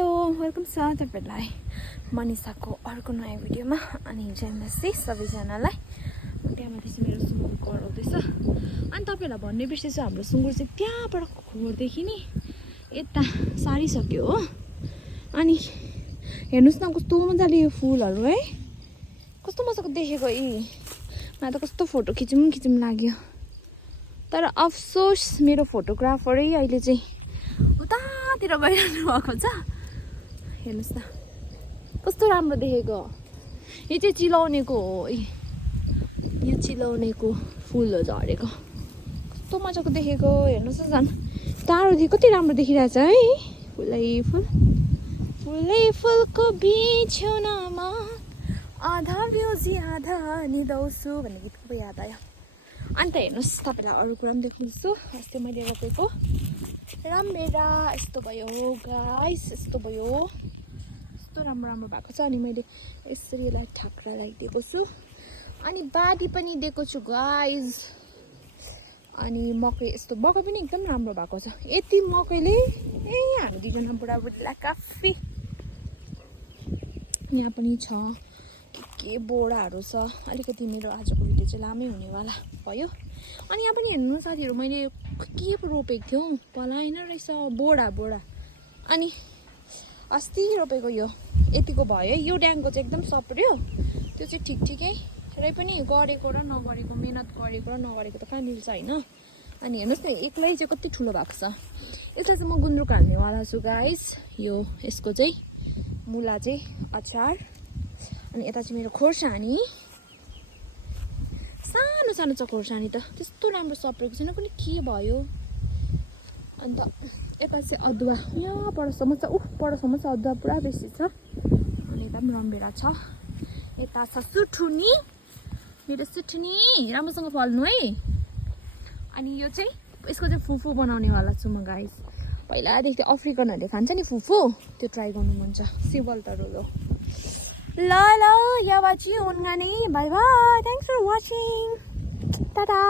Hello welcome छ तपाईहरुलाई मनिषाको अर्को नयाँ भिडियोमा अनि जय मसी सबैजनालाई। त्यहाँमाथि चाहिँ मेरो सुँगुर कराउँदैछ अनि तपाईहरुलाई भन्ने बिर्सेछु हाम्रो सुँगुर चाहिँ त्यहाँबाट खोरदेखि नि यता सारिसक्यो हो। अनि हेर्नुस् न कस्तो मजाले यो फुलहरु है कस्तो मजाको देखेको मलाई त कस्तो फोटो खिचौँ लाग्यो। तर अफसोस मेरो फोटोग्राफरै अहिले चाहिँ उतातिर गइरहनु भएको छ। हेर्नुस् न कस्तो राम्रो देखेको। यो चाहिँ चिलाउनेको हो। यो चिलाउनेको फुल हो झरेको। कस्तो मजाको देखेको। हेर्नुस् न झन् टाढोदेखि कति राम्रो देखिरहेछ है। फुलै फुलको बिछौनामा आधा ब्युजी आधा निदाउँछु भन्ने गीतको पो याद आयो। अनि त हेर्नुस् तपाईलाई अरू कुरा पनि देख्नुहुन्छ। अस्ति मैले रोपेको रामभेडा यस्तो भयो गाइस, यस्तो भयो। यस्तो राम्रो भएको छ। अनि मैले यसरी यसलाई ठाक्रा लगाइदिएको छु। अनि बारी पनि दिएको छु गाइस। अनि मकै यस्तो मकै पनि एकदम राम्रो भएको छ। यति मकैले हामी दुईजना बुढाबुढीलाई काफी। यहाँ पनि छ के बोराहरू छ। अलिकति मेरो आजको भिडियो चाहिँ लामै हुनेवाला भयो। अनि यहाँ पनि हेर्नु साथीहरू मैले के रोपेको थियौ पलाएन रहेछ बोरा। अनि अस्ति रोपेको यो यतिको भयो है। यो ड्याङको चाहिँ एकदम सप्रियो। त्यो चाहिँ ठिकै रै पनि गरेको र नगरेको मेहनत गरेको र नगरेको त कहाँ मिल्छ हैन। अनि हेर्नुस् न एक्लै चाहिँ कति ठुलो भएको छ। यसलाई चाहिँ म गुन्द्रुक हाल्नेवाला छु गाइस। यो यसको चाहिँ मुला चाहिँ अचार। अनि यता चाहिँ मेरो खोर्सानी सानो छ खोर्सानी त त्यस्तो राम्रो सप्रेको छैन कुनै के भयो। अन्त यता चाहिँ अदुवा यहाँ परसम्म छ। परसम्म चाहिँ अदुवा पुरा बेसी छ। अनि यता पनि रमभेडा छ। यता छ सुठुनी मेरो सुठुनी राम्रोसँग फल्नु है। अनि यो चाहिँ यसको चाहिँ फुफु बनाउनेवाला छु म गाइस। पहिलादेखि अफ्रिकनहरूले खान्छ नि फुफु त्यो ट्राई गर्नु मन छ। सिबल तरुलो ल यावाची ओन्गानी bye bye. Thanks for watching Tata.